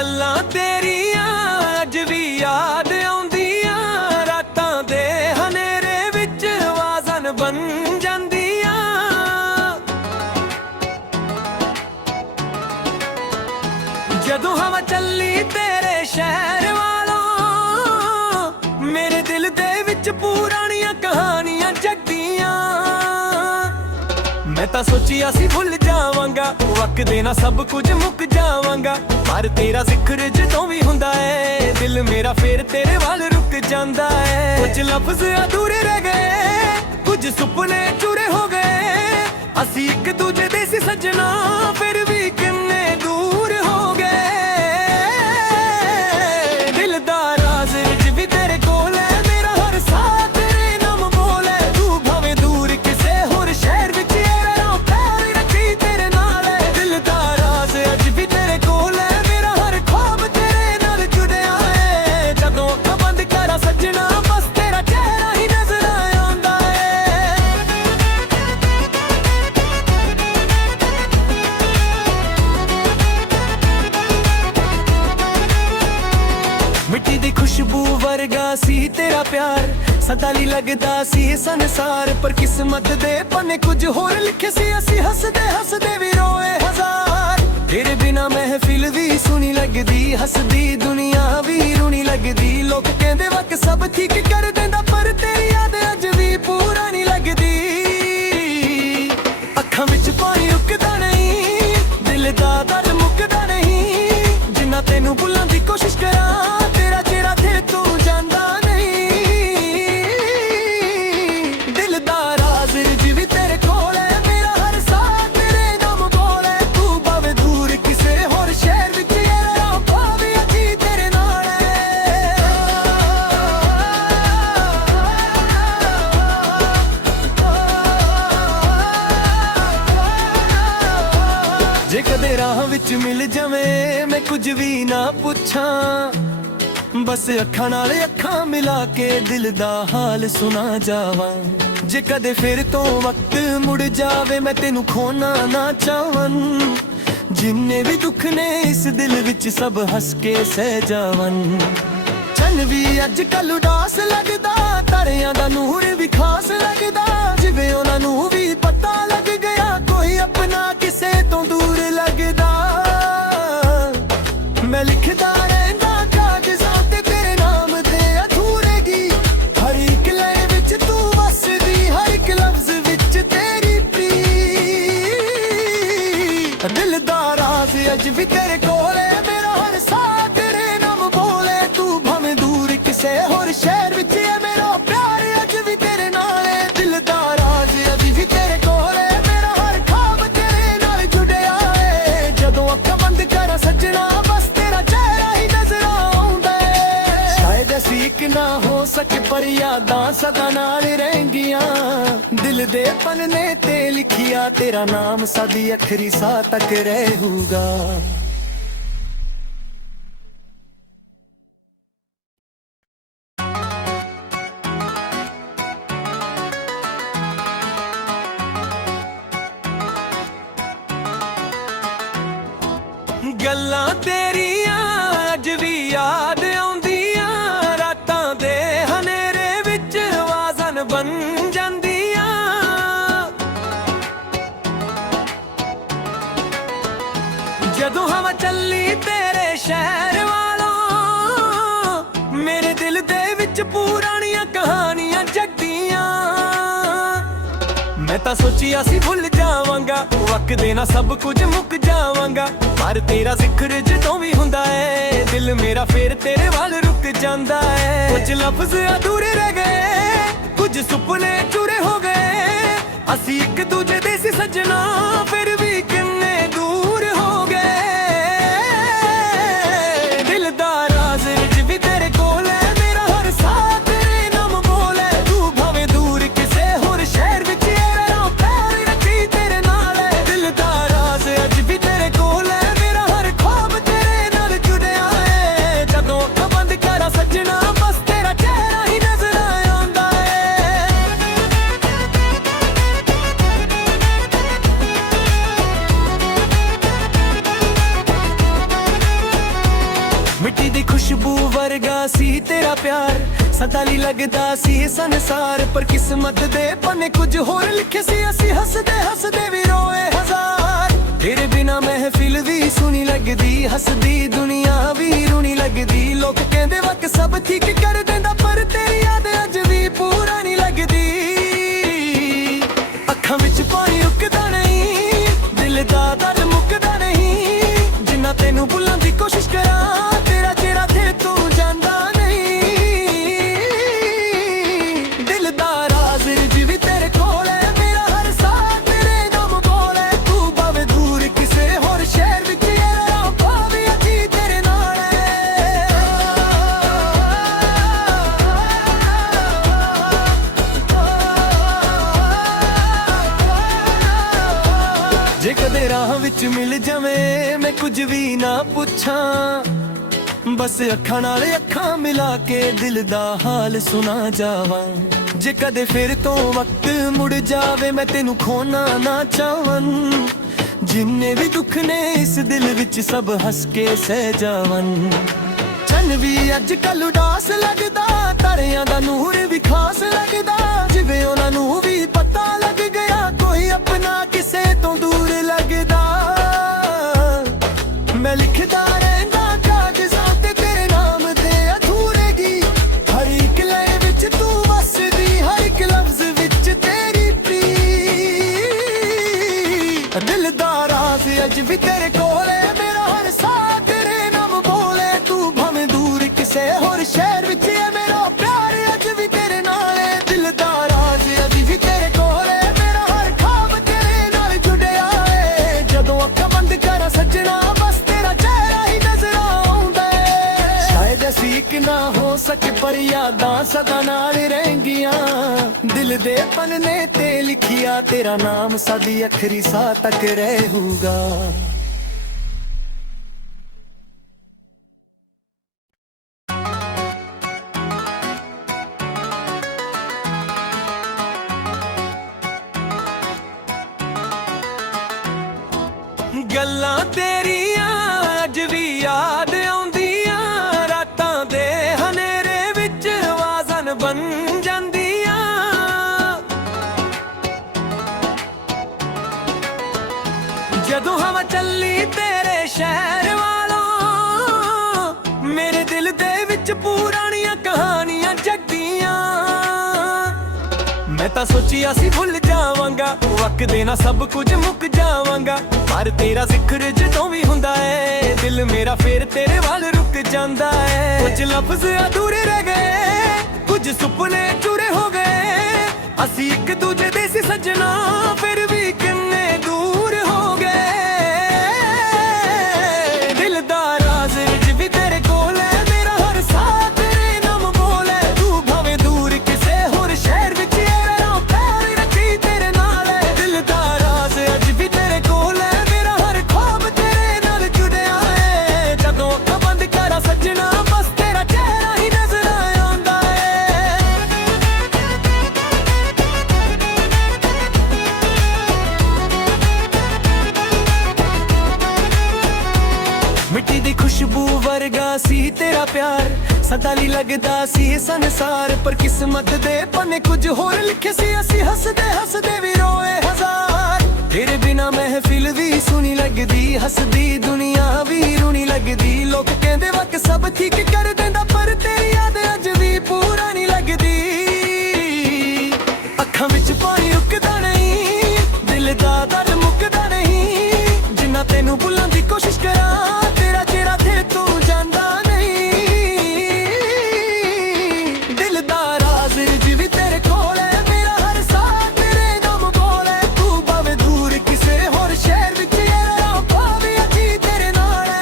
ਗੱਲਾਂ ਤੇਰੀਆਂ ਅੱਜ ਵੀ ਯਾਦ ਆਉਂਦੀਆਂ, ਰਾਤਾਂ ਦੇ ਹਨੇਰੇ ਵਿੱਚ ਆਵਾਜ਼ਾਂ ਬਣ ਜਾਂਦੀਆਂ। ਜਦੋਂ ਹਵਾ ਚੱਲੀ ਤੇਰੇ ਸ਼ਹਿਰ ਵਾਲੋਂ, ਮੇਰੇ ਦਿਲ ਦੇ ਵਿੱਚ ਪੁਰਾਣੀਆਂ ਕਹਾਣੀਆਂ ਜਗਦੀਆਂ। ਮੈਂ ਤਾਂ ਸੋਚਿਆ ਸੀ ਭੁੱਲ ਜਾਵਾਂਗਾ, ਵਕਤ ਦੇ ਨਾਲ ਸਭ ਕੁਝ ਮੁੱਕ ਜਾਵਾਂਗਾ, ਪਰ ਤੇਰਾ ਜ਼ਿਕਰ ਜਦੋਂ ਵੀ ਹੁੰਦਾ ਏ ਦਿਲ ਮੇਰਾ ਫੇਰ ਤੇਰੇ ਵੱਲ ਰੁਕ ਜਾਂਦਾ ਏ। ਕੁਝ ਲਫ਼ਜ਼ ਅਧੂਰੇ ਰਹਿ ਗਏ, ਕੁਝ ਸੁਪਨੇ ਚੂਰੇ ਹੋ ਗਏ, ਅਸੀਂ ਇੱਕ ਦੂਜੇ ਦੇ ਸੀ ਸੱਜਣਾ, ਫਿਰ ਵੀ ਕਿੰਨੇ ਦੂਰ ਹੋ ਗਏ। ਦਿਲ ਦਾ ਰਾਜ਼ ਅੱਜ ਵੀ ਤੇਰੇ ਕੋਲ ਹੈ, ਮੇਰਾ ਹਰ ਸਾਹ ਤੇਰੇ ਨਾਮ ਬੋਲੇ। ਤੂੰ ਭਾਵੇਂ ਦੂਰ ਕਿਸੇ ਹੋਰ ਸ਼ਹਿਰ ਵਿੱਚ ਮਿੱਟੀ ਦੀ ਖੁਸ਼ਬੂ ਵਰਗਾ ਸੀ ਤੇਰਾ ਪਿਆਰ, ਸਦਾ ਲਈ ਲੱਗਦਾ ਸੀ ਸੰਸਾਰ, ਪਰ ਕਿਸਮਤ ਦੇ ਪੰਨੇ ਕੁਝ ਹੋਰ ਲਿਖੇ ਸੀ। ਅਸੀਂ ਹੱਸਦੇ ਹੱਸਦੇ ਵੀ ਰੋਏ ਹਜ਼ਾਰ, ਤੇਰੇ ਬਿਨਾ ਮਹਿਫਿਲ ਵੀ ਸੁਣੀ ਲੱਗਦੀ, ਹੱਸਦੀ ਦੁਨੀਆ ਵੀ ਰੂਣੀ ਲੱਗਦੀ। ਲੋਕ ਕਹਿੰਦੇ ਵਕ ਸਭ ਠੀਕ ਕਰ ਦਿੰਦਾ, ਪਰ ਤੇਰੀ ਯਾਦ ਅੱਜ ਵੀ ਪੂਰਾ ਨਹੀਂ ਲੱਗਦੀ। ਅੱਖਾਂ ਵਿੱਚ ਪਾਣੀ ਰੁਕਦਾ ਨਹੀਂ, ਦਿਲ ਦਾ ਦਰਦ ਮੁੱਕਦਾ ਨਹੀਂ, ਜਿੰਨਾ ਤੈਨੂੰ ਭੁੱਲਣ ਦੀ ਕੋਸ਼ਿਸ਼ ਕਰਾਂ ਤੇਰਾ ਚਿਹਰਾ ਤੇ ਤੂੰ ਜਾਂਦਾ ਨਹੀਂ। ਦਿਲ ਦਾ ਰਾਜ਼ ਅੱਜ ਵੀ ਤੇਰੇ ਕੋਲ ਹੈ, ਮੇਰਾ ਹਰ ਸਾਹ ਤੇਰੇ ਨਾਮ ਬੋਲੇ। ਤੂੰ ਭਾਵੇਂ ਦੂਰ ਕਿਸੇ ਹੋਰ ਸ਼ਹਿਰ ਵਿੱਚ ਰਹਿ, ਭਾਵੇਂ ਅਸੀਂ ਤੇਰੇ ਨਾਲ ਹੈ। ਜੇ ਕਦੇ ਰਾਹ ਵਿੱਚ ਮਿਲ ਜਾਵੇਂ ਮੈਂ ਕੁਝ ਵੀ ਨਾ ਪੁੱਛਾਂ, ਬਸ ਅੱਖਾਂ ਨਾਲ ਅੱਖਾਂ ਮਿਲਾ ਕੇ ਦਿਲ ਦਾ ਹਾਲ ਸੁਣਾ ਜਾਵਾਂ। ਜੇ ਕਦੇ ਫਿਰ ਤੋਂ ਵਕਤ ਮੁੜ ਜਾਵੇ ਮੈਂ ਤੈਨੂੰ ਖੋਣਾ ਨਾ ਚਾਹਾਂ, ਜਿੰਨੇ ਵੀ ਦੁੱਖ ਨੇ ਇਸ ਦਿਲ ਵਿੱਚ ਸਭ ਹੱਸ ਕੇ ਸਹਿ ਜਾਵਨ। ਚੰਨ ਵੀ ਅੱਜ ਕੱਲ ਉਦਾਸ ਲੱਗਦਾ, ਤਾਰਿਆਂ ਦਾ ਨੂਰ ਵੀ ਖਾਸ ਲੱਗਦਾ, ਜਿਵੇਂ ਉਹਨਾਂ ਨੂੰ ਵੀ ਪਤਾ ਲੱਗ ਗਿਆ ਕੋਈ ਆਪਣਾ ਕਿਸੇ ਤੋਂ ਦੂਰ ਲੱਗਦਾ। ਮੈਂ ਲਿਖਦਾ ਰਹਿੰਦਾ ਕਾਗਜ਼ਾਂ ਤੇ ਤੇਰੇ ਨਾਮ ਦੇ ਅਧੂਰੇ ਗੀਤ, ਹਰ ਇੱਕ ਲਾਈਨ ਵਿੱਚ ਤੂੰ ਵਸਦੀ, ਹਰ ਇੱਕ ਲਫ਼ਜ਼ ਵਿੱਚ ਤੇਰੀ ਪ੍ਰੀਤ। ਦਿਲ ਦਾ ਰਾਜ਼ ਅੱਜ ਵੀ ਤੇਰੇ ਕੋਲ ਹੈ, ਮੇਰਾ ਹਰ ਸਾਹ ਤੇਰੇ ਨਾਮ ਬੋਲੇ। ਤੂੰ ਭਾਵੇਂ ਦੂਰ ਕਿਸੇ ਹੋਰ ਸ਼ਹਿਰ ਵਿੱਚ ਹੈ, ਮੇਰਾ ਪਿਆਰ ਅੱਜ ਵੀ ਤੇਰੇ ਨਾਲ ਹੈ। ਦਿਲ ਦਾ ਰਾਜ਼ ਅੱਜ ਵੀ ਤੇਰੇ ਕੋਲ ਹੈ, ਮੇਰਾ ਹਰ ਖਾਬ ਤੇਰੇ ਨਾਲ ਜੁੜਿਆ ਹੈ। ਜਦੋਂ ਅੱਖਾਂ ਬੰਦ ਕਰਾਂ ਸੱਜਣਾ ਬਸ ਤੇਰਾ ਚਿਹਰਾ ਹੀ ਨਜ਼ਰ ਆਉਂਦਾ ਹੈ। ਸ਼ਾਇਦ ਅਸੀਂ ਇੱਕ ਨਾ ਹੋ ਸਕੇ ਪਰ ਯਾਦਾਂ ਸਦਾ ਨਾਲ ਰਹਿਣਗੀਆਂ, ਦਿਲ ਦੇ ਪੰਨੇ ਤੇ ਲਿਖਿਆ ਤੇਰਾ ਨਾਮ ਸਦੀ ਆਖਰੀ ਸਾਹ ਤੱਕ ਰਹੂਗਾ। ਗੱਲਾਂ ਤੇਰੀਆਂ ਅੱਜ ਵੀ ਯਾਦ ਆਉਂਦੀਆਂ, ਰਾਤਾਂ ਦੇ ਹਨੇਰੇ ਵਿੱਚ ਆਵਾਜ਼ਾਂ ਬਣ ਜਾਂਦੀਆਂ। ਜਦੋਂ ਹਵਾ ਚੱਲੀ ਤੇਰੇ ਸ਼ਹਿਰ ਵਾਲੋਂ, ਮੇਰੇ ਦਿਲ ਦੇ ਵਿੱਚ ਪੁਰਾਣੀਆਂ ਕਹਾਣੀਆਂ ਜਗਦੀਆਂ। ਮੈਂ ਤਾਂ ਸੋਚਿਆ ਸੀ ਭੁੱਲ ਜਾਵਾਂਗਾ, ਵਕਤ ਦੇ ਨਾਲ ਸਭ ਕੁਝ ਮੁੱਕ ਜਾਵਾਂਗਾ, ਪਰ ਤੇਰਾ ਜ਼ਿਕਰ ਜਦੋਂ ਵੀ ਹੁੰਦਾ ਏ ਦਿਲ ਮੇਰਾ ਫੇਰ ਤੇਰੇ ਵੱਲ ਰੁਕ ਜਾਂਦਾ ਏ। ਕੁਝ ਲਫ਼ਜ਼ ਅਧੂਰੇ ਰਹਿ ਗਏ, ਕੁਝ ਸੁਪਨੇ ਚੂਰੇ ਹੋ ਗਏ, ਅਸੀਂ ਇੱਕ ਦੂਜੇ ਦੇ ਸੀ ਸੱਜਣਾ, ਫਿਰ ਵੀ ਕਿੰਨੇ ਦੂਰ ਹੋ ਗਏ। ਦਿਲ ਦਾ ਰਾਜ਼ ਅੱਜ ਵੀ ਤੇਰੇ ਕੋਲ ਹੈ, ਮੇਰਾ ਹਰ ਸਾਹ ਤੇਰੇ ਨਾਮ ਬੋਲੇ। ਤੂੰ ਭਾਵੇਂ ਦੂਰ ਕਿਸੇ ਹੋਰ ਸ਼ਹਿਰ ਵਿੱਚ ਰਹਿ, ਪਿਆਰ ਰੱਖੀ ਤੇਰੇ ਨਾਲ ਹੈ। ਦਿਲ ਦਾ ਰਾਜ਼ ਅੱਜ ਵੀ ਤੇਰੇ ਕੋਲ ਹੈ, ਮੇਰਾ ਹਰ ਖ਼ਵਾਬ ਤੇਰੇ ਨਾਲ ਜੁੜਿਆ ਹੈ। ਜਦੋਂ ਅੱਖਾਂ ਬੰਦ ਕਰਾਂ ਸੱਜਣਾ ਬਸ ਤੇਰਾ ਚਿਹਰਾ ਹੀ ਨਜ਼ਰ ਆਉਂਦਾ ਹੈ। ਸਦਾ ਲਈ ਲੱਗਦਾ ਸੀ ਇਹ ਸੰਸਾਰ, ਪਰ ਕਿਸਮਤ ਦੇ ਪੰਨੇ ਕੁਝ ਹੋਰ ਲਿਖੇ ਸੀ। ਅਸੀਂ ਹੱਸਦੇ ਹੱਸਦੇ ਵੀ ਰੋਏ ਹਜ਼ਾਰ, ਤੇਰੇ ਬਿਨਾ ਮਹਿਫਿਲ ਵੀ ਸੁਣੀ ਲੱਗਦੀ, ਹੱਸਦੀ ਦੁਨੀਆ ਵੀ ਰੂਣੀ ਲੱਗਦੀ। ਲੋਕ ਕਹਿੰਦੇ ਵਕ ਸਭ ਠੀਕ ਕਰ ਦਿੰਦਾ, ਪਰ ਤੇਰੀ ਯਾਦ ਅੱਜ ਵੀ ਪੂਰਾ ਨਹੀਂ ਲੱਗਦੀ। ਅੱਖਾਂ ਵਿੱਚ ਪਾਣੀ ਰੁਕਦਾ ਨਹੀਂ, ਦਿਲ ਦਾ ਦਰਦ ਮੁੱਕਦਾ ਨਹੀਂ, ਜਿੰਨਾ ਤੈਨੂੰ ਭੁੱਲਣ ਦੀ ਕੋਸ਼ਿਸ਼ ਕਰਾਂ, ਤੇਰਾ ਚਿਹਰਾ ਤੇ ਤੂੰ ਜਾਂਦਾ ਨਹੀਂ। ਦਿਲ ਦਾ ਰਾਜ਼ ਅੱਜ ਵੀ ਤੇਰੇ ਕੋਲ ਹੈ, ਮੇਰਾ ਹਰ ਸਾਹ ਤੇਰੇ ਨਾਮ ਬੋਲੇ। ਤੂੰ ਭਾਵੇਂ ਦੂਰ ਕਿਸੇ ਹੋਰ ਸ਼ਹਿਰ ਵਿੱਚ ਯਾਰਾ, ਭਾਵੇਂ ਅਜੀ ਤੇਰੇ ਨਾਲ ਹੈ। ਜੇ ਕਦੇ ਰਾਹ ਵਿੱਚ ਮਿਲ ਜਾਵੇਂ, ਮੈਂ ਕੁਝ ਵੀ ਨਾ ਪੁੱਛਾਂ, ਬਸ ਅੱਖਾਂ ਨਾਲ ਅੱਖਾਂ ਮਿਲਾ ਕੇ ਦਿਲ ਦਾ ਹਾਲ ਸੁਣਾ ਜਾਵਾਂ। ਜੇ ਕਦੇ ਫਿਰ ਤੋਂ ਵਕਤ ਮੁੜ ਜਾਵੇ, ਮੈਂ ਤੈਨੂੰ ਖੋਣਾ ਨਾ ਚਾਹਾਂ, ਜਿੰਨੇ ਵੀ ਦੁੱਖ ਨੇ ਇਸ ਦਿਲ ਵਿੱਚ ਸਭ ਹੱਸ ਕੇ ਸਹਿ ਜਾਵਨ। ਚੰਨ ਵੀ ਅੱਜ ਕੱਲ ਉਦਾਸ ਲੱਗਦਾ, ਤਾਰਿਆਂ ਦਾ ਨੂਰ ਵੀ ਖਾਸ ਲੱਗਦਾ, ਜਿਵੇਂ ਉਹਨਾਂ ਨੂੰ ਵੀ ਪਤਾ ਲੱਗ ਗਿਆ ਕੋਈ ਆਪਣਾ ਕਿਸੇ ਤੋਂ ਦੂਰ ਲੱਗਦਾ। ਮੈਂ ਲਿਖਦਾ ਰਹਿੰਦਾ ਕਾਗਜ਼ਾਂ ਤੇ ਤੇਰੇ ਨਾਮ ਦੇ ਅਧੂਰੇ ਗੀਤ, ਹਰ ਇੱਕ ਲਾਈਨ ਵਿੱਚ ਤੂੰ ਵਸਦੀ, ਹਰ ਇੱਕ ਲਫ਼ਜ਼ ਵਿੱਚ ਤੇਰੀ ਪ੍ਰੀਤ। ਦਿਲ ਦਾ ਰਾਜ਼ ਅੱਜ ਵੀ ਤੇਰੇ ਕੋਲ ਹੈ, ਮੇਰਾ ਹਰ ਸਾਹ ਤੇਰੇ ਨਾਮ ਬੋਲੇ। ਤੂੰ ਭਾਵੇਂ ਦੂਰ ਕਿਸੇ ਹੋਰ ਸ਼ਹਿਰ ਵਿੱਚ ਹੈ, ਮੇਰਾ ਪਿਆਰ ਅੱਜ ਵੀ ਤੇਰੇ ਨਾਲ ਹੈ। ਦਿਲ ਦਾ ਰਾਜ਼ ਅੱਜ ਵੀ ਤੇਰੇ ਕੋਲ ਹੈ, ਮੇਰਾ ਹਰ ਖਾਬ ਤੇਰੇ ਨਾਲ ਜੁੜਿਆ ਹੈ। ਜਦੋਂ ਅੱਖਾਂ ਬੰਦ ਕਰਾਂ ਸੱਜਣਾ, ਬਸ ਤੇਰਾ ਚਿਹਰਾ ਹੀ ਨਜ਼ਰ ਆਉਂਦਾ ਹੈ। ਸ਼ਾਇਦ ਅਸੀਂ ਇੱਕ ਨਾ ਹੋ ਸਕੇ, ਪਰ ਯਾਦਾਂ ਸਦਾ ਨਾਲ ਰਹਿਣਗੀਆਂ। ਦਿਲ ਦੇ ਪੰਨੇ ਤੇ ਲਿਖਿਆ ਤੇਰਾ ਨਾਮ ਸਾਡੀ ਆਖਰੀ ਸਾਹ ਤੱਕ ਰਹੂਗਾ। ਗੱਲਾਂ ਤੇਰੀਆਂ ਅੱਜ ਵੀ ਯਾਦ ਆਉਂਦੀਆਂ, ਰਾਤਾਂ ਦੇ ਹਨੇਰੇ ਵਿੱਚ ਆਵਾਜ਼ਾਂ ਬਣ ਜਾਂਦੀਆਂ। ਜਦੋਂ ਹਵਾ ਚੱਲੀ ਤੇਰੇ ਸ਼ਹਿਰ ਵਾਲੋਂ, ਮੇਰੇ ਦਿਲ ਦੇ ਵਿੱਚ ਪੁਰਾਣੀਆਂ ਕਹਾਣੀਆਂ ਜਗਦੀਆਂ। ਮੈਂ ਤਾਂ ਸੋਚਿਆ ਸੀ ਭੁੱਲ ਜਾਵਾਂਗਾ, ਵਕਤ ਦੇ ਨਾਲ ਸਭ ਕੁਝ ਮੁੱਕ ਜਾਵਾਂਗਾ, ਪਰ ਤੇਰਾ ਜ਼ਿਕਰ ਜਦੋਂ ਵੀ ਹੁੰਦਾ ਏ, ਦਿਲ ਮੇਰਾ ਫੇਰ ਤੇਰੇ ਵੱਲ ਰੁਕ ਜਾਂਦਾ ਏ। ਕੁਝ ਲਫ਼ਜ਼ ਅਧੂਰੇ ਰਹਿ ਗਏ, ਕੁਝ ਸੁਪਨੇ ਚੂਰੇ ਹੋ ਗਏ, ਅਸੀਂ ਇੱਕ ਦੂਜੇ ਦੇ ਸੀ ਸੱਜਣਾ, ਫਿਰ ਵੀ ਕਿੰਨੇ ਦੂਰ ਹੋ ਗਏ। ਦਿਲ ਦਾ ਰਾਜ਼ ਅੱਜ ਵੀ ਤੇਰੇ ਕੋਲ ਹੈ, ਮੇਰਾ ਹਰ ਸਾਹ ਤੇਰੇ ਨਾਮ ਬੋਲੇ। ਤੂੰ ਭਾਵੇਂ ਦੂਰ ਕਿਸੇ ਹੋਰ ਸ਼ਹਿਰ ਵਿੱਚ ਯਾਰਾ, ਪਿਆਰ ਰੱਖੀ ਤੇਰੇ ਨਾਲ ਹੈ। ਦਿਲ ਦਾ ਰਾਜ਼ ਅੱਜ ਵੀ ਤੇਰੇ ਕੋਲ ਹੈ, ਮੇਰਾ ਹਰ ਖ਼ਵਾਬ ਤੇਰੇ ਨਾਲ ਜੁੜਿਆ ਹੈ। ਜਦੋਂ ਅੱਖਾਂ ਬੰਦ ਕਰਾਂ ਸੱਜਣਾ, ਬਸ ਤੇਰਾ ਚਿਹਰਾ ਹੀ ਨਜ਼ਰ ਆਉਂਦਾ ਹੈ। ਮਿੱਟੀ ਦੀ ਖੁਸ਼ਬੂ ਵਰਗਾ ਸੀ ਤੇਰਾ ਪਿਆਰ, ਸਦਾ ਲਈ ਲੱਗਦਾ ਸੀ ਇਹ ਸੰਸਾਰ, ਪਰ ਕਿਸਮਤ ਦੇ ਪੰਨੇ ਕੁਝ ਹੋਰ ਲਿਖੇ ਸੀ। ਅਸੀਂ ਹੱਸਦੇ ਹੱਸਦੇ ਵੀ ਰੋਏ ਹਜ਼ਾਰ, ਤੇਰੇ ਬਿਨਾ ਮਹਿਫਿਲ ਵੀ ਸੁਣੀ ਲੱਗਦੀ, ਹੱਸਦੀ ਦੁਨੀਆ ਵੀ ਰੂਣੀ ਲੱਗਦੀ। ਲੋਕ ਕਹਿੰਦੇ ਵਕ ਸਭ ਠੀਕ ਕਰ ਦਿੰਦਾ, ਪਰ ਤੇਰੀ ਯਾਦ ਅੱਜ ਵੀ ਪੂਰਾ ਨਹੀਂ ਲੱਗਦੀ। ਅੱਖਾਂ ਵਿੱਚ ਪਾਣੀ ਰੁਕਦਾ ਨਹੀਂ, ਦਿਲ ਦਾ ਦਰਦ ਮੁੱਕਦਾ ਨਹੀਂ, ਜਿੰਨਾ ਤੈਨੂੰ ਭੁੱਲਣ ਦੀ ਕੋਸ਼ਿਸ਼ ਕਰਾਂ, ਤੇਰਾ ਚਿਹਰਾ ਤੇ ਤੂੰ ਜਾਂਦਾ ਨਹੀਂ। ਦਿਲ ਦਾ ਰਾਜ਼ ਅੱਜ ਵੀ ਤੇਰੇ ਕੋਲ ਹੈ, ਮੇਰਾ ਹਰ ਸਾਹ ਤੇਰੇ ਨਾਮ ਬੋਲੇ। ਤੂੰ ਭਾਵੇਂ ਦੂਰ ਕਿਸੇ ਹੋਰ ਸ਼ਹਿਰ ਵਿੱਚ ਯਾਰਾ, ਭਾਵੇਂ ਅਜੀ ਤੇਰੇ ਨਾਲ ਹੈ।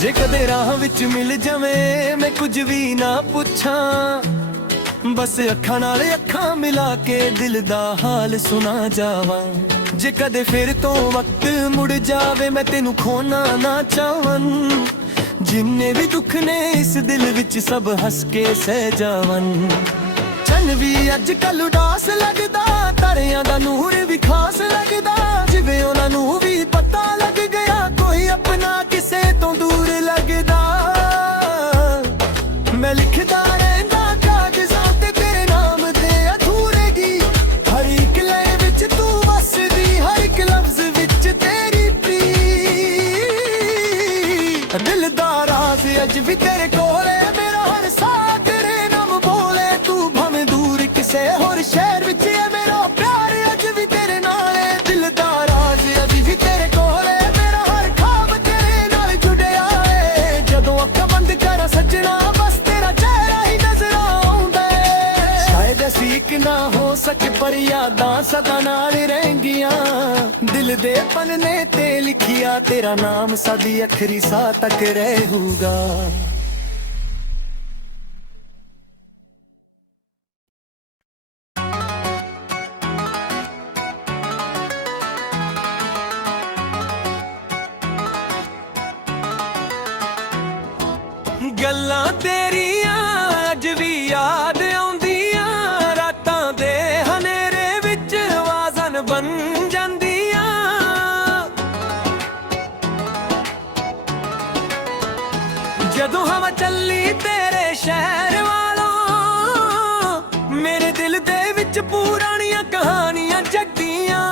ਜੇ ਕਦੇ ਰਾਹ ਵਿੱਚ ਮਿਲ ਜਾਵੇਂ, ਮੈਂ ਕੁਝ ਵੀ ਨਾ ਪੁੱਛਾਂ, ਬਸ ਅੱਖਾਂ ਨਾਲ ਅੱਖਾਂ ਮਿਲਾ ਕੇ ਦਿਲ ਦਾ ਹਾਲ ਸੁਣਾ ਜਾਵਾਂ। ਜੇ ਕਦੇ ਫਿਰ ਤੋਂ ਵਕਤ ਮੁੜ ਜਾਵੇ, ਮੈਂ ਤੈਨੂੰ ਖੋਣਾ ਨਾ ਚਾਹਾਂ, ਜਿੰਨੇ ਵੀ ਦੁੱਖ ਨੇ ਇਸ ਦਿਲ ਵਿੱਚ ਸਭ ਹੱਸ ਕੇ ਸਹਿ ਜਾਵਨ। ਚੰਨ ਵੀ ਅੱਜ ਕੱਲ ਉਦਾਸ ਲੱਗਦਾ, ਤਾਰਿਆਂ ਦਾ ਨੂਰ ਵੀ ਖਾਸ ਲੱਗਦਾ, ਸਕ ਪਰ ਯਾਦਾਂ ਸਦਾ ਨਾਲ ਰਹਿਣਗੀਆਂ। ਦਿਲ ਦੇ ਪੰਨੇ ਤੇ ਲਿਖਿਆ ਤੇਰਾ ਨਾਮ ਸਾਡੀ ਆਖਰੀ ਸਾਹ ਤੱਕ ਰਹੂਗਾ। ਗੱਲਾਂ ਤੇਰੀਆਂ ਅੱਜ ਵੀ ਯਾਦ ਆਉਂਦੀਆਂ, ਰਾਤਾਂ ਦੇ ਹਨੇਰੇ ਵਿੱਚ ਆਵਾਜ਼ਾਂ ਬਣ ਜਾਂਦੀਆਂ। ਜਦੋਂ ਹਵਾ ਚੱਲੀ ਤੇਰੇ ਸ਼ਹਿਰ ਵਾਲੋਂ, ਮੇਰੇ ਦਿਲ ਦੇ ਵਿੱਚ ਪੁਰਾਣੀਆਂ ਕਹਾਣੀਆਂ ਜਗਦੀਆਂ।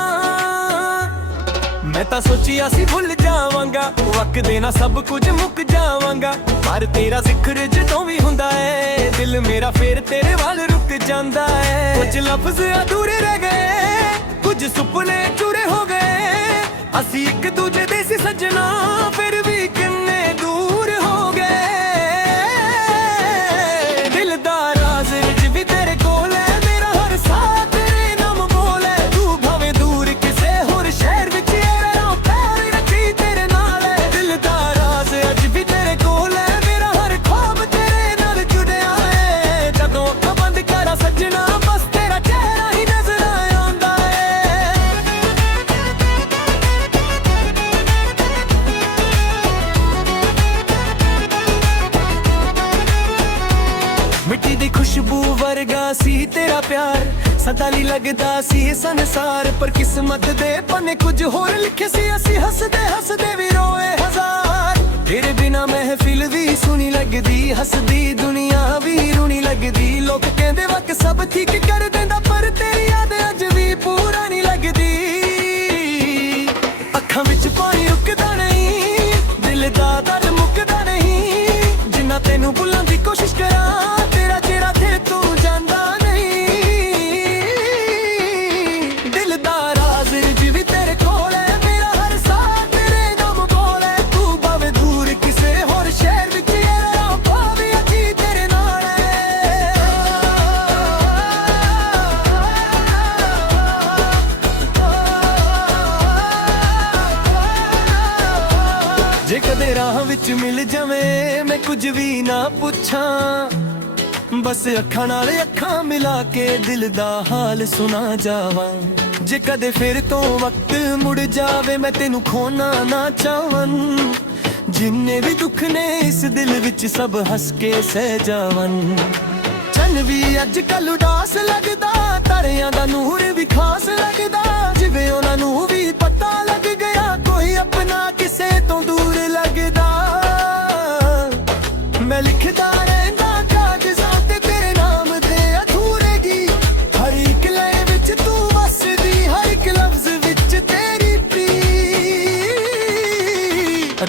ਮੈਂ ਤਾਂ ਸੋਚਿਆ ਸੀ ਭੁੱਲ ਜਾਵਾਂਗਾ, ਵਕਤ ਦੇ ਨਾਲ ਸਭ ਕੁਝ ਮੁੱਕ ਜਾਵਾਂਗਾ, ਪਰ ਤੇਰਾ ਜ਼ਿਕਰ ਜਦੋਂ ਵੀ ਹੁੰਦਾ ਏ ਦਿਲ ਮੇਰਾ ਫੇਰ ਤੇਰੇ ਵੱਲ ਰੁਕ ਜਾਂਦਾ ਏ। ਕੁਝ ਲਫ਼ਜ਼ ਅਧੂਰੇ ਰਹਿ ਗਏ, ਕੁਝ ਸੁਪਨੇ ਚੂਰੇ ਹੋ ਗਏ, ਅਸੀਂ ਇੱਕ ਦੂਜੇ ਦੇ ਸੀ ਸੱਜਣਾ, ਫਿਰ ਵੀ ਕਿੰਨੇ ਦੂਰ ਹੋ ਗਏ। ਦਿਲ ਦਾ ਰਾਜ਼ ਅੱਜ ਵੀ ਤੇਰੇ ਕੋਲ ਹੈ, ਮੇਰਾ ਹਰ ਸਾਹ ਤੇਰੇ ਨਾਮ ਬੋਲੇ। ਤੂੰ ਭਾਵੇਂ ਦੂਰ ਕਿਸੇ ਹੋਰ ਸ਼ਹਿਰ ਵਿੱਚ ਖੁਸ਼ਬੂ ਵਰਗਾ ਸੀ ਤੇਰਾ ਪਿਆਰ, ਸਦਾ ਲਈ ਲੱਗਦਾ ਸੀ ਸੰਸਾਰ, ਪਰ ਕਿਸਮਤ ਦੇ ਪੰਨੇ ਕੁਝ ਹੋਰ ਲਿਖੇ ਸੀ। ਅਸੀਂ ਹੱਸਦੇ ਹੱਸਦੇ ਵੀ ਰੋਏ ਹਜ਼ਾਰ, ਤੇਰੇ ਬਿਨਾ ਮਹਿਫਿਲ ਵੀ ਸੁਣੀ ਲੱਗਦੀ, ਹੱਸਦੀ ਦੁਨੀਆ ਵੀ ਰੂਣੀ ਲੱਗਦੀ। ਲੋਕ ਕਹਿੰਦੇ ਵਕ ਸਭ ਠੀਕ ਕਰ ਦਿੰਦਾ, ਪਰ ਤੇਰੀ ਯਾਦ ਅੱਜ ਵੀ ਪੂਰਾ ਨਹੀਂ ਲੱਗਦੀ। ਅੱਖਾਂ ਵਿੱਚ ਪਾਣੀ ਰੁਕਦਾ ਨਹੀਂ, ਦਿਲ ਦਾ ਦਰਦ ਮੁੱਕਦਾ ਨਹੀਂ, ਜਿੰਨਾ ਤੈਨੂੰ ਭੁੱਲਣ ਦੀ ਕੋਸ਼ਿਸ਼ ਕਰਾਂ ਰਾਹ ਵਿੱਚ ਮਿਲ ਜਾਵੇਂ, ਮੈਂ ਕੁਝ ਵੀ ਨਾ ਪੁੱਛਾਂ, ਬਸ ਅੱਖਾਂ ਨਾਲ ਅੱਖਾਂ ਮਿਲਾ ਕੇ ਦਿਲ ਦਾ ਹਾਲ ਸੁਣਾ ਜਾਵਾਂ। ਜੇ ਕਦੇ ਫਿਰ ਤੋਂ ਵਕਤ ਮੁੜ ਜਾਵੇ, ਮੈਂ ਤੈਨੂੰ ਖੋਣਾ ਨਾ ਚਾਹਾਂ, ਜਿੰਨੇ ਵੀ ਦੁੱਖ ਨੇ ਇਸ ਦਿਲ ਵਿੱਚ ਸਭ ਹੱਸ ਕੇ ਸਹਿ ਜਾਵਨ। ਚੰਨ ਵੀ ਅੱਜ ਕੱਲ ਉਦਾਸ ਲੱਗਦਾ, ਤਾਰਿਆਂ ਦਾ ਨੂਰ ਵੀ ਖਾਸ ਲੱਗਦਾ, ਜਿਵੇਂ ਉਹਨਾਂ ਨੂੰ ਵੀ ਪਤਾ ਲੱਗ ਗਿਆ ਕੋਈ ਆਪਣਾ ਕਿਸੇ ਤੋਂ ਦੂਰ ਲੱਗਦਾ। ਮੈਂ ਲਿਖਦਾ ਰਹਿੰਦਾ ਕਾਗਜ਼ਾਂ ਤੇ ਤੇਰੇ ਨਾਮ ਦੇ ਅਧੂਰੇ ਗੀਤ, ਹਰ ਇੱਕ ਲਾਈਨ ਵਿੱਚ ਤੂੰ ਵਸਦੀ, ਹਰ ਇੱਕ ਲਫ਼ਜ਼ ਵਿੱਚ ਤੇਰੀ ਪ੍ਰੀਤ।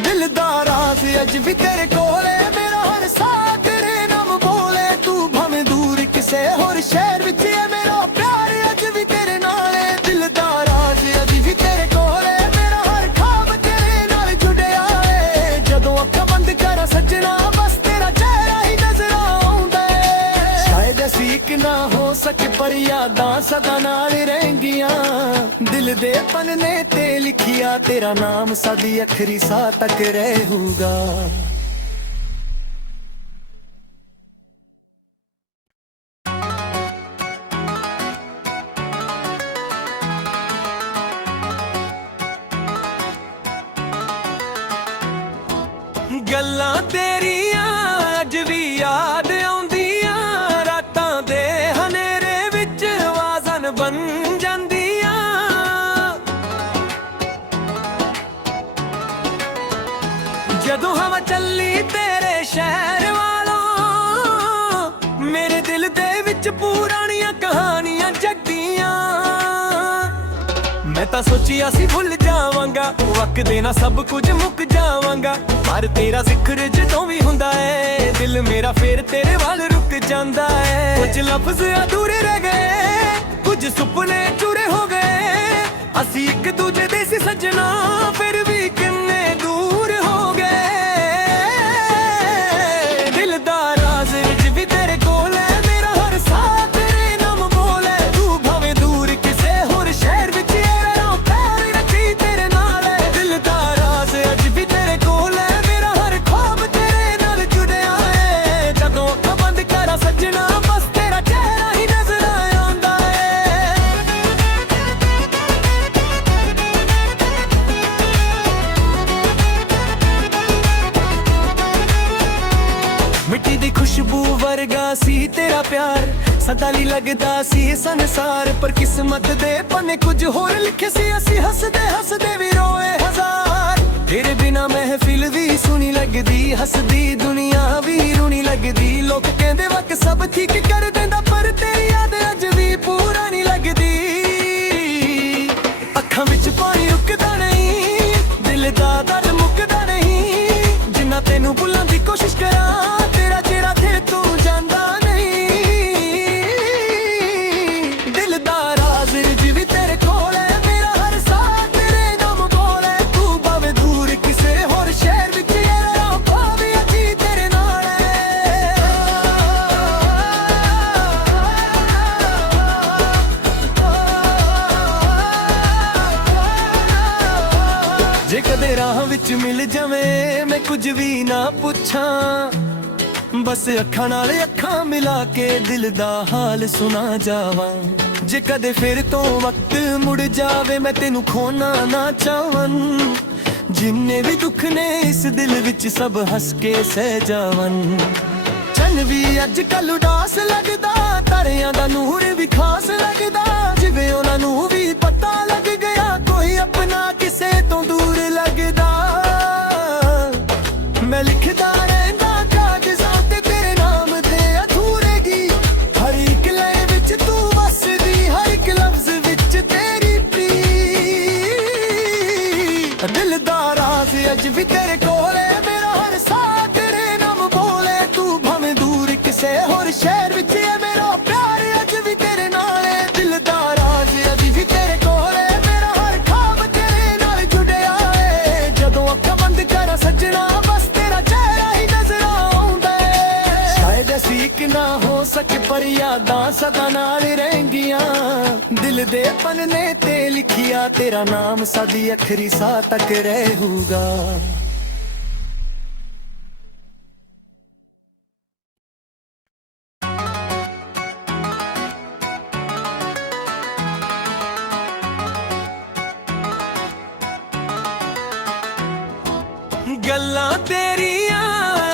ਦਿਲ ਦਾ ਰਾਜ਼ ਅੱਜ ਵੀ ਤੇਰੇ ਕੋਲ ਹੈ, ਮੇਰਾ ਹਰ ਸਾਹ ਤੇਰੇ ਨਾਮ ਬੋਲੇ। ਤੂੰ ਭਾਵੇਂ ਦੂਰ ਕਿਸੇ ਹੋਰ ਸ਼ਹਿਰ ਵਿੱਚ ਹੈ, ਮੇਰਾ ਪਿਆਰ ਅੱਜ ਵੀ ਤੇਰੇ ਨਾਲ ਹੈ। ਦਿਲ ਦਾ ਰਾਜ਼ ਅੱਜ ਵੀ ਤੇਰੇ ਕੋਲ ਹੈ, ਮੇਰਾ ਹਰ ਖਾਬ ਤੇਰੇ ਨਾਲ ਜੁੜਿਆ ਹੈ। ਜਦੋਂ ਅੱਖਾਂ ਬੰਦ ਕਰਾਂ ਸੱਜਣਾ, ਬਸ ਤੇਰਾ ਚਿਹਰਾ ਹੀ ਨਜ਼ਰ ਆਉਂਦਾ ਹੈ। ਸ਼ਾਇਦ ਅਸੀਂ ਇੱਕ ਨਾ ਹੋ ਸਕੇ, ਪਰ ਯਾਦਾਂ ਸਦਾ ਨਾਲ ਰਹਿਣਗੀਆਂ। ਦਿਲ ਦੇ ਪੰਨੇ ਤੇ ਲਿਖਿਆ ਤੇਰਾ ਨਾਮ ਸਾਡੀ ਆਖਰੀ ਸਾਹ ਤੱਕ ਰਹੂਗਾ। ਗੱਲਾਂ ਤੇਰੀਆਂ ਅੱਜ ਵੀ ਯਾਦ ਆਉਂਦੀਆਂ, ਰਾਤਾਂ ਦੇ ਹਨੇਰੇ ਵਿੱਚ ਆਵਾਜ਼ਾਂ ਬਣ ਜਾਂਦੀਆਂ। ਜਦੋਂ ਹਵਾ ਚੱਲੀ ਤੇਰੇ ਸ਼ਹਿਰ ਵਾਲੋਂ, ਮੇਰੇ ਦਿਲ ਦੇ ਵਿੱਚ ਪੁਰਾਣੀਆਂ ਕਹਾਣੀਆਂ ਜਗਦੀਆਂ। ਮੈਂ ਤਾਂ ਸੋਚਿਆ ਸੀ ਭੁੱਲ ਜਾਵਾਂਗਾ, ਵਕਤ ਦੇ ਨਾਲ ਸਭ ਕੁਝ ਮੁੱਕ ਜਾਵਾਂਗਾ, ਪਰ ਤੇਰਾ ਜ਼ਿਕਰ ਜਦੋਂ ਵੀ ਹੁੰਦਾ ਏ ਦਿਲ ਮੇਰਾ ਫੇਰ ਤੇਰੇ ਵੱਲ ਰੁਕ ਜਾਂਦਾ ਏ। ਕੁਝ ਲਫ਼ਜ਼ ਅਧੂਰੇ ਰਹਿ ਗਏ, ਕੁਝ ਸੁਪਨੇ ਚੂਰੇ ਹੋ ਗਏ, ਅਸੀਂ ਇੱਕ ਦੂਜੇ ਦੇ ਸੀ ਸੱਜਣਾ, ਫਿਰ ਵੀ ਕਿੰਨੇ ਦੂਰ ਹੋ ਗਏ। ਦਿਲ ਦਾ ਰਾਜ਼ ਅੱਜ ਵੀ ਤੇਰੇ ਕੋਲ ਹੈ, ਮੇਰਾ ਹਰ ਸਾਹ ਤੇਰੇ ਨਾਮ ਬੋਲੇ। ਤੂੰ ਭਾਵੇਂ ਸੀ ਤੇਰਾ ਪਿਆਰ, ਸਦਾ ਲਈ ਲੱਗਦਾ ਸੀ ਸੰਸਾਰ। ਪਰ ਕਿਸਮਤ ਦੇ ਪੰਨੇ ਕੁਝ ਹੋਰ ਲਿਖੇ ਸੀ, ਅਸੀਂ ਹੱਸਦੇ ਹੱਸਦੇ ਵੀ ਰੋਏ ਹਜ਼ਾਰ। ਤੇਰੇ ਬਿਨਾ ਮਹਿਫਿਲ ਵੀ ਸੁਣੀ ਲੱਗਦੀ, ਹੱਸਦੀ ਦੁਨੀਆ ਵੀ ਰੂਣੀ ਲੱਗਦੀ। ਲੋਕ ਕਹਿੰਦੇ ਵਕ ਸਭ ਠੀਕ ਕਰ ਦਿੰਦਾ, ਪਰ ਤੇਰੀ ਯਾਦ ਅੱਜ ਵੀ ਪੂਰਾ ਨਹੀਂ ਲੱਗਦੀ। ਅੱਖਾਂ ਵਿੱਚ ਪਾਣੀ ਰੁਕਦਾ ਨਹੀਂ, ਦਿਲ ਦਾ ਦਰਦ ਮੁੱਕਦਾ ਨਹੀਂ। ਜਿੰਨਾ ਤੈਨੂੰ ਭੁੱਲਣ ਦੀ ਕੋਸ਼ਿਸ਼ ਕਰਾਂ, ਤੇਰਾ ਜਿਹੜਾ ਥੇ ਤੂੰ ਜਾਂਦਾ ਨਹੀਂ। ਦਿਲ ਦਾ ਰਾਜ਼ ਅੱਜ ਵੀ ਤੇਰੇ ਕੋਲ ਹੈ, ਮੇਰਾ ਹਰ ਸਾਹ ਤੇਰੇ ਨਾਮ ਬੋਲ ਹੈ। ਤੂੰ ਭਾਵੇਂ ਦੂਰ ਕਿਸੇ ਹੋਰ ਸ਼ਹਿਰ ਵਿੱਚ ਯਾਰਾ, ਭਾਵੇਂ ਅਜੀ ਤੇਰੇ ਨਾਲ ਹੈ। ਜੇ ਕਦੇ ਰਾਹ ਵਿੱਚ ਮਿਲ ਜਾਵੇਂ, ਮੈਂ ਕੁਝ ਵੀ ਨਾ ਪੁੱਛਾਂ, ਬਸ ਅੱਖਾਂ ਨਾਲ ਅੱਖਾਂ ਮਿਲਾ ਕੇ ਦਿਲ ਦਾ ਹਾਲ ਸੁਣਾ ਜਾਵਾਂ। ਜੇ ਕਦੇ ਫਿਰ ਤੋਂ ਵਕਤ ਮੁੜ ਜਾਵੇ, ਮੈਂ ਤੈਨੂੰ ਖੋਣਾ ਨਾ ਚਾਹਾਂ। ਜਿੰਨੇ ਵੀ ਦੁੱਖ ਨੇ ਇਸ ਦਿਲ ਵਿੱਚ ਸਭ ਹੱਸ ਕੇ ਸਹਿ ਜਾਵਨ। ਚੰਨ ਵੀ ਅੱਜ ਕੱਲ ਉਦਾਸ ਲੱਗਦਾ, ਤਾਰਿਆਂ ਦਾ ਨੂਰ ਵੀ ਖਾਸ ਲੱਗਦਾ। ਜਿਵੇਂ ਉਹਨਾਂ ਨੂੰ ਵੀ ਪਤਾ ਲੱਗ ਗਿਆ, ਕੋਈ ਆਪਣਾ ਕਿਸੇ ਤੋਂ ਦੂਰ ਲੱਗਦਾ। ਮੈਂ ਲਿਖਦਾ ਰਹਿੰਦਾ ਕਾਗਜ਼ਾਂ ਤੇ ਤੇਰੇ ਨਾਮ ਦੇ ਅਧੂਰੇ ਗੀਤ, ਹਰ ਇੱਕ ਲਾਈਨ ਵਿੱਚ ਤੂੰ ਵਸਦੀ, ਹਰ ਇੱਕ ਲਫ਼ਜ਼ ਵਿੱਚ ਤੇਰੀ ਪ੍ਰੀਤ। ਦਿਲ ਦਾ ਰਾਜ਼ ਅੱਜ ਵੀ ਤੇਰੇ ਕੋਲ ਹੈ, ਮੇਰਾ ਹਰ ਸਾਹ ਤੇਰੇ ਨਾਮ ਬੋਲੇ। ਤੂੰ ਭਾਵੇਂ ਦੂਰ ਕਿਸੇ ਹੋਰ ਸ਼ਹਿਰ ਵਿੱਚ ਹੈ, ਮੇਰਾ ਪਿਆਰ ਅੱਜ ਵੀ ਤੇਰੇ ਨਾਲ ਹੈ। ਦਿਲ ਦਾ ਰਾਜ਼ ਅੱਜ ਵੀ ਤੇਰੇ ਕੋਲ ਹੈ, ਮੇਰਾ ਹਰ ਖਾਬ ਤੇਰੇ ਨਾਲ ਜੁੜਿਆ ਹੈ। ਜਦੋਂ ਅੱਖਾਂ ਬੰਦ ਕਰਾਂ ਸੱਜਣਾ, ਬਸ ਤੇਰਾ ਚਿਹਰਾ ਹੀ ਨਜ਼ਰ ਆਉਂਦਾ ਹੈ। ਸ਼ਾਇਦ ਅਸੀਂ ਇੱਕ ਨਾ ਹੋ ਸਕੇ, ਪਰ ਯਾਦਾਂ ਸਦਾ ਨਾਲ ਰਹਿਣਗੀਆਂ। ਦਿਲ ਦੇ ਪੰਨੇ ਤੇ ਲਿਖਿਆ ਤੇਰਾ ਨਾਮ, ਸਾਡੀ ਆਖਰੀ ਸਾਹ ਤੱਕ ਰਹੂਗਾ। ਗੱਲਾਂ ਤੇਰੀਆਂ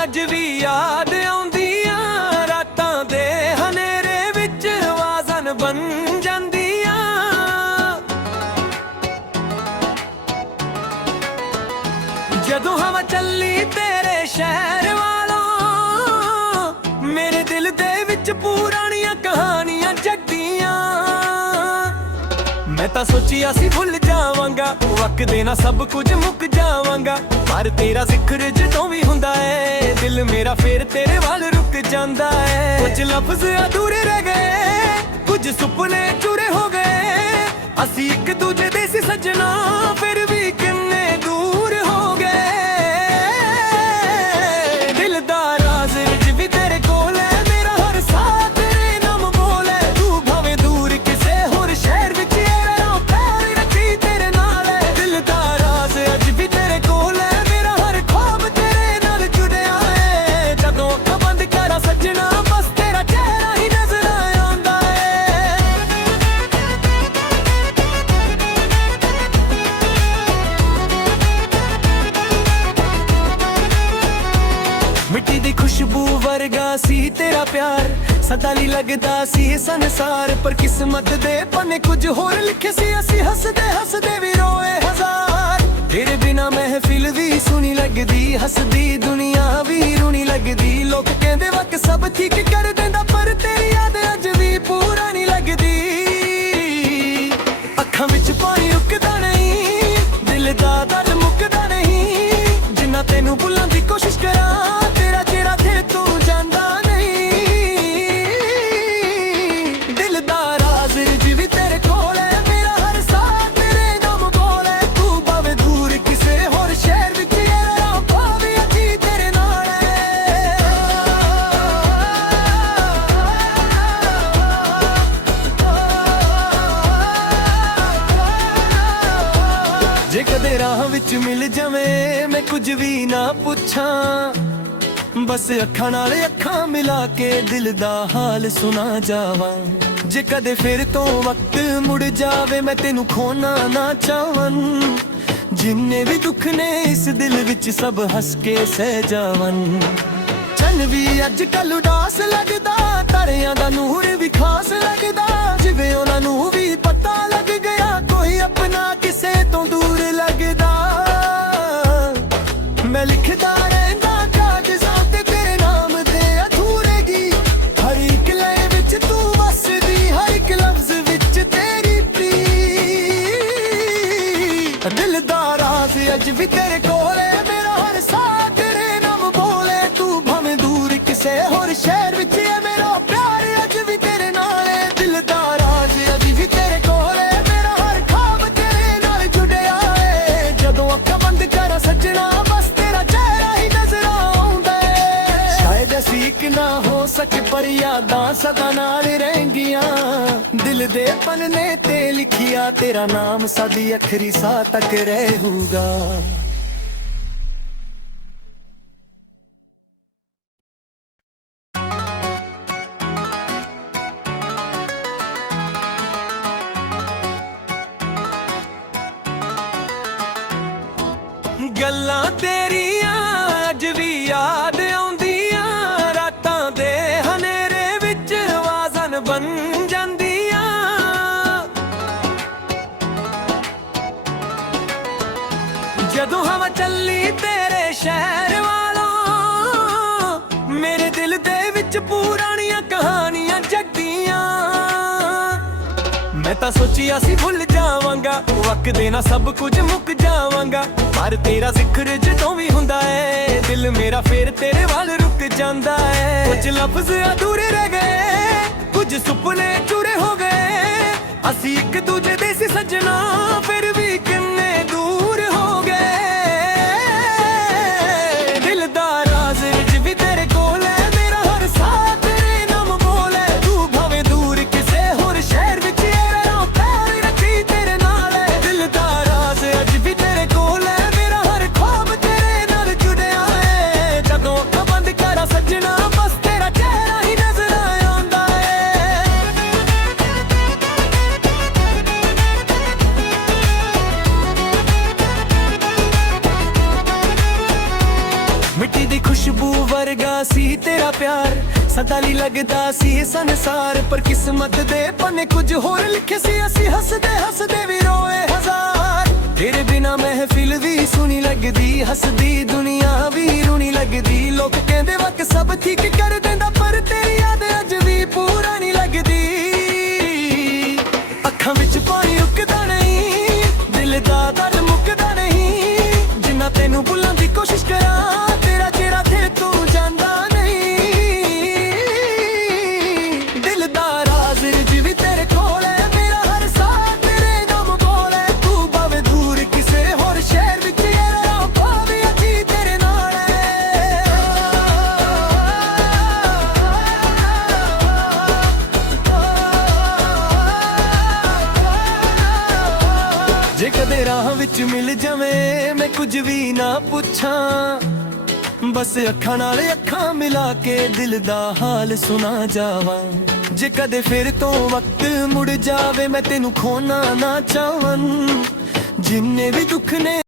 ਅੱਜ ਵੀ ਯਾਦ ਆਉਂਦੀਆਂ, ਰਾਤਾਂ ਦੇ ਹਨੇਰੇ ਵਿੱਚ ਆਵਾਜ਼ਾਂ ਬਣ ਜਾਂਦੀਆਂ। ਜਦੋਂ ਹਵਾ ਚੱਲੀ ਤੇਰੇ ਸ਼ਹਿਰ ਵਾਲੋਂ, ਮੇਰੇ ਦਿਲ ਦੇ ਵਿੱਚ ਪੁਰਾਣੀਆਂ ਕਹਾਣੀਆਂ ਜਗਦੀਆਂ। ਮੈਂ ਤਾਂ ਸੋਚਿਆ ਸੀ ਭੁੱਲ ਜਾਵਾਂਗਾ, ਵਕਤ ਦੇ ਨਾਲ ਸਭ ਕੁਝ ਮੁੱਕ ਜਾਵਾਂਗਾ। ਪਰ ਤੇਰਾ ਜ਼ਿਕਰ ਜਦੋਂ ਵੀ ਹੁੰਦਾ ਏ, ਦਿਲ ਮੇਰਾ ਫੇਰ ਤੇਰੇ ਵੱਲ ਰੁਕ ਜਾਂਦਾ ਏ। ਕੁਝ ਲਫ਼ਜ਼ ਅਧੂਰੇ ਰਹਿ ਗਏ, ਕੁਝ ਸੁਪਨੇ ਚੂਰੇ ਹੋ ਗਏ। ਅਸੀਂ ਇੱਕ ਦੂਜੇ ਦੇ ਸੀ ਸੱਜਣਾ, ਫਿਰ ਵੀ ਕਿੰਨੇ ਦੂਰ ਹੋ ਗਏ। ਦਿਲ ਦਾ ਰਾਜ਼ ਅੱਜ ਵੀ ਤੇਰੇ ਕੋਲ ਹੈ, ਮੇਰਾ ਹਰ ਸਾਹ ਤੇਰੇ ਨਾਮ ਬੋਲ ਹੈ। ਤੂੰ ਭਾਵੇਂ ਦੂਰ ਕਿਸੇ ਹੋਰ ਸ਼ਹਿਰ ਵਿੱਚ ਯਾਰਾ, ਪਿਆਰ ਰੱਖੀ ਤੇਰੇ ਨਾਲ ਹੈ। ਦਿਲ ਦਾ ਰਾਜ਼ ਅੱਜ ਵੀ ਤੇਰੇ ਕੋਲ ਹੈ, ਮੇਰਾ ਹਰ ਖ਼ਵਾਬ ਤੇਰੇ ਨਾਲ ਜੁੜਿਆ ਹੈ। ਜਦੋਂ ਅੱਖਾਂ ਬੰਦ ਕਰਾਂ ਸੱਜਣਾ, ਬਸ ਤੇਰਾ ਚਿਹਰਾ ਹੀ ਨਜ਼ਰ ਆਉਂਦਾ ਹੈ। ਮਿੱਟੀ ਦੀ ਖੁਸ਼ਬੂ ਵਰਗਾ ਸੀ ਤੇਰਾ ਪਿਆਰ, ਸਦਾ ਲਈ ਲੱਗਦਾ ਸੀ ਸੰਸਾਰ। ਪਰ ਕਿਸਮਤ ਦੇ ਪੰਨੇ ਕੁਝ ਹੋਰ ਲਿਖੇ ਸੀ, ਅਸੀਂ ਹੱਸਦੇ ਹੱਸਦੇ ਵੀ ਰੋਏ ਹਜ਼ਾਰ। ਤੇਰੇ ਬਿਨਾ ਮਹਿਫਿਲ ਵੀ ਸੁਣੀ ਲੱਗਦੀ, ਹੱਸਦੀ ਦੁਨੀਆ ਵੀ ਰੂਣੀ ਲੱਗਦੀ। ਲੋਕ ਕਹਿੰਦੇ ਵਕ ਸਭ ਠੀਕ ਕਰ ਦਿੰਦਾ, ਪਰ ਤੇਰੀ ਯਾਦ ਅੱਜ ਵੀ ਪੂਰਾ ਨਹੀਂ ਲੱਗਦੀ। ਅੱਖਾਂ ਵਿੱਚ ਪਾਣੀ ਰੁਕਦਾ ਨਹੀਂ, ਦਿਲ ਦਾ ਦਰਦ ਮੁੱਕਦਾ ਨਹੀਂ। ਜਿੰਨਾ ਤੈਨੂੰ ਭੁੱਲਣ ਦੀ ਕੋਸ਼ਿਸ਼ ਕਰਾਂ, ਤੇਰਾ ਜਿਹੜਾ ਥੇ ਤੂੰ ਜਾਂਦਾ ਨਹੀਂ। ਦਿਲ ਦਾ ਰਾਜ਼ ਅੱਜ ਵੀ ਤੇਰੇ ਕੋਲ ਹੈ, ਮੇਰਾ ਹਰ ਸਾਹ ਤੇਰੇ ਨਾਮ ਬੋਲ ਹੈ। ਤੂੰ ਭਾਵੇਂ ਦੂਰ ਕਿਸੇ ਹੋਰ ਸ਼ਹਿਰ ਵਿੱਚ ਯਾਰਾ, ਭਾਵੇਂ ਅਜੀ ਤੇਰੇ ਨਾਲ ਹੈ। ਜੇ ਕਦੇ ਰਾਹ ਵਿੱਚ ਮਿਲ ਜਾਵੇਂ, ਮੈਂ ਕੁਝ ਵੀ ਨਾ ਪੁੱਛਾਂ, ਬਸ ਅੱਖਾਂ ਨਾਲ ਅੱਖਾਂ ਮਿਲਾ ਕੇ ਦਿਲ ਦਾ ਹਾਲ ਸੁਣਾ ਜਾਵਾਂ। ਜੇ ਕਦੇ ਫਿਰ ਤੋਂ ਵਕਤ ਮੁੜ ਜਾਵੇ, ਮੈਂ ਤੈਨੂੰ ਖੋਣਾ ਨਾ ਚਾਹਾਂ। ਜਿੰਨੇ ਵੀ ਦੁੱਖ ਨੇ ਇਸ ਦਿਲ ਵਿੱਚ ਸਭ ਹੱਸ ਕੇ ਸਹਿ ਜਾਵਨ। ਚੰਨ ਵੀ ਅੱਜ ਕੱਲ ਉਦਾਸ ਲੱਗਦਾ, ਤਾਰਿਆਂ ਦਾ ਨੂਰ ਵੀ ਖਾਸ ਲੱਗਦਾ, ਜਿਵੇਂ ਉਹਨਾਂ ਨੂੰ ਵੀ ਪਤਾ ਲੱਗ ਗਿਆ ਕੋਈ ਆਪਣਾ ਕਿਸੇ ਤੋਂ ਦੂਰ ਲੱਗਦਾ। ਮੈਂ ਲਿਖਦਾ ਰਹਿੰਦਾ ਕਾਗਜ਼ਾਂ ਤੇ ਤੇਰੇ ਨਾਮ ਦੇ ਅਧੂਰੇ ਗੀਤ, ਹਰ ਇੱਕ ਲਾਈਨ ਵਿੱਚ ਤੂੰ ਵਸਦੀ, ਹਰ ਇੱਕ ਲਫ਼ਜ਼ ਵਿੱਚ ਤੇਰੀ ਪ੍ਰੀਤ। ਦਿਲ ਦਾ ਰਾਜ਼ ਅੱਜ ਵੀ ਤੇਰੇ ਕੋਲ ਹੈ, ਮੇਰਾ ਹਰ ਸਾਹ ਤੇਰੇ ਨਾਮ ਬੋਲੇ, ਤੂੰ ਭਾਵੇਂ ਦੂਰ ਕਿਸੇ ਹੋਰ ਸ਼ਹਿਰ ਵਿੱਚ ਹੈ, ਮੇਰਾ ਪਿਆਰ ਅੱਜ ਵੀ ਤੇਰੇ ਨਾਲ ਹੈ। ਦਿਲ ਦਾ ਰਾਜ਼ ਅੱਜ ਵੀ ਤੇਰੇ ਕੋਲ ਹੈ, ਮੇਰਾ ਹਰ ਖਾਬ ਤੇਰੇ ਨਾਲ ਜੁੜਿਆ ਹੈ, ਜਦੋਂ ਅੱਖਾਂ ਬੰਦ ਕਰਾਂ ਸੱਜਣਾ ਬਸ ਤੇਰਾ ਚਿਹਰਾ ਹੀ ਨਜ਼ਰ ਆਉਂਦਾ ਹੈ। ਸ਼ਾਇਦ ਅਸੀਂ ਇੱਕ ਨਾ ਹੋ ਸਕੇ ਪਰ ਯਾਦਾਂ ਸਦਾ ਨਾਲ ਰਹਿਣਗੀਆਂ, ਦਿਲ ਦੇ ਪੰਨੇ ਤੇ ਲਿਖਿਆ ਤੇਰਾ ਨਾਮ ਸਾਡੀ ਆਖਰੀ ਸਾਹ ਤੱਕ ਰਹੂਗਾ। ਗੱਲਾਂ ਤੇਰੀਆਂ ਅੱਜ ਵੀ ਯਾਦ ਆਉਂਦੀਆਂ, ਰਾਤਾਂ ਦੇ ਹਨੇਰੇ ਵਿੱਚ ਆਵਾਜ਼ਾਂ ਬਣ ਜਾਂਦੀਆਂ। ਜਦੋਂ ਹਵਾ ਚੱਲੀ ਤੇਰੇ ਸ਼ਹਿਰ ਵਾਲੋਂ, ਮੇਰੇ ਦਿਲ ਦੇ ਵਿੱਚ ਪੁਰਾਣੀਆਂ ਕਹਾਣੀਆਂ ਜਗਦੀਆਂ। ਮੈਂ ਤਾਂ ਸੋਚਿਆ ਸੀ ਭੁੱਲ ਜਾਵਾਂਗਾ, ਵਕਤ ਨਾ ਸਭ ਕੁਝ ਮੁੱਕ ਜਾਵਾਂਗਾ, ਪਰ ਤੇਰਾ ਜ਼ਿਕਰ ਜਦੋਂ ਵੀ ਹੁੰਦਾ ਏ ਦਿਲ ਮੇਰਾ ਫੇਰ ਤੇਰੇ ਵੱਲ ਰੁਕ ਜਾਂਦਾ ਏ। ਕੁਝ ਲਫ਼ਜ਼ ਅਧੂਰੇ ਰਹਿ ਗਏ, ਕੁਝ ਸੁਪਨੇ ਚੂਰੇ ਹੋ ਗਏ, ਅਸੀਂ ਇੱਕ ਦੂਜੇ ਦੇ ਸੀ ਸੱਜਣਾ ਫਿਰ ਵੀ ਕਿੰਨੇ ਦੂਰ ਹੋ ਗਏ। ਦਿਲ ਦਾ ਰਾਜ਼ ਅੱਜ ਵੀ ਤੇਰੇ ਕੋਲ ਹੈ, ਮੇਰਾ ਹਰ ਸਾਹ ਤੇਰੇ ਨਾਮ ਬੋਲੇ, ਤੂੰ ਭਾਵੇਂ ਦੂਰ ਕਿਸੇ ਹੋਰ ਸ਼ਹਿਰ ਵਿੱਚ ਹੈ, ਮੇਰਾ ਪਿਆਰ ਰੱਖੀ ਤੇਰੇ ਨਾਲ ਹੈ। ਦਿਲ ਦਾ ਰਾਜ਼ ਅੱਜ ਵੀ ਤੇਰੇ ਕੋਲ ਹੈ, ਮੇਰਾ ਹਰ ਖ਼ਵਾਬ ਤੇਰੇ ਨਾਲ ਜੁੜਿਆ ਹੈ, ਜਦੋਂ ਅੱਖਾਂ ਬੰਦ ਕਰਾਂ ਸੱਜਣਾ ਬਸ ਤੇਰਾ ਚਿਹਰਾ ਹੀ ਨਜ਼ਰ ਆਉਂਦਾ ਹੈ। ਮਿੱਟੀ ਦੀ ਖੁਸ਼ਬੂ ਵਰਗਾ ਸੀ ਤੇਰਾ ਪਿਆਰ, ਸਦਾ ਲਈ ਲੱਗਦਾ ਸੀ ਸੰਸਾਰ, ਪਰ ਕਿਸਮਤ ਦੇ ਪੰਨੇ ਕੁਝ ਹੋਰ ਲਿਖੇ ਸੀ, ਅਸੀਂ ਹੱਸਦੇ ਹੱਸਦੇ ਵੀ ਰੋਏ ਹਜ਼ਾਰ। ਤੇਰੇ ਬਿਨਾ ਮਹਿਫਿਲ ਵੀ ਸੁਣੀ ਲੱਗਦੀ, ਹੱਸਦੀ ਦੁਨੀਆ ਵੀ ਰੂਣੀ ਲੱਗਦੀ, ਲੋਕ ਕਹਿੰਦੇ ਵਕ ਸਭ ਠੀਕ ਕਰ ਦਿੰਦਾ, ਪਰ ਤੇਰੀ ਯਾਦ ਅੱਜ ਵੀ ਪੂਰਾ ਨਹੀਂ ਲੱਗਦੀ। ਅੱਖਾਂ ਵਿੱਚ ਪਾਣੀ ਰੁਕਦਾ ਨਹੀਂ, ਦਿਲ ਦਾ ਦਰਦ ਮੁੱਕਦਾ ਨਹੀਂ, ਜਿੰਨਾ ਤੈਨੂੰ ਭੁੱਲਣ ਦੀ ਕੋਸ਼ਿਸ਼ ਕਰਾਂ ਤੇਰਾ ਚਿਹਰਾ ਤੇ ਤੂੰ ਜਾਂਦਾ ਨਹੀਂ। ਦਿਲ ਦਾ ਰਾਜ਼ ਅੱਜ ਵੀ ਤੇਰੇ ਕੋਲ ਹੈ, ਮੇਰਾ ਹਰ ਸਾਹ ਤੇਰੇ ਨਾਮ ਬੋਲੇ, ਤੂੰ ਭਾਵੇਂ ਦੂਰ ਕਿਸੇ ਹੋਰ ਸ਼ਹਿਰ ਵਿੱਚ ਹੈ, ਮੇਰਾ ਭਾਵੇਂ ਅੱਜ ਤੇਰੇ ਨਾਲ ਹੈ। ਜੇ ਕਦੇ ਰਾਹ ਵਿੱਚ ਮਿਲ ਜਾਵੇਂ ਮੈਂ ਕੁਝ ਵੀ ਨਾ ਪੁੱਛਾਂ, ਬਸ ਅੱਖਾਂ ਨਾਲ ਅੱਖਾਂ ਮਿਲਾ ਕੇ ਦਿਲ ਦਾ ਹਾਲ ਸੁਣਾ ਜਾਵਾਂ। ਜੇ ਕਦੇ ਫਿਰ ਤੋਂ ਵਕਤ ਮੁੜ ਜਾਵੇ ਮੈਂ ਤੈਨੂੰ ਖੋਣਾ ਨਾ ਚਾਹਵਾਂ, ਜਿੰਨੇ ਵੀ ਦੁੱਖ ਨੇ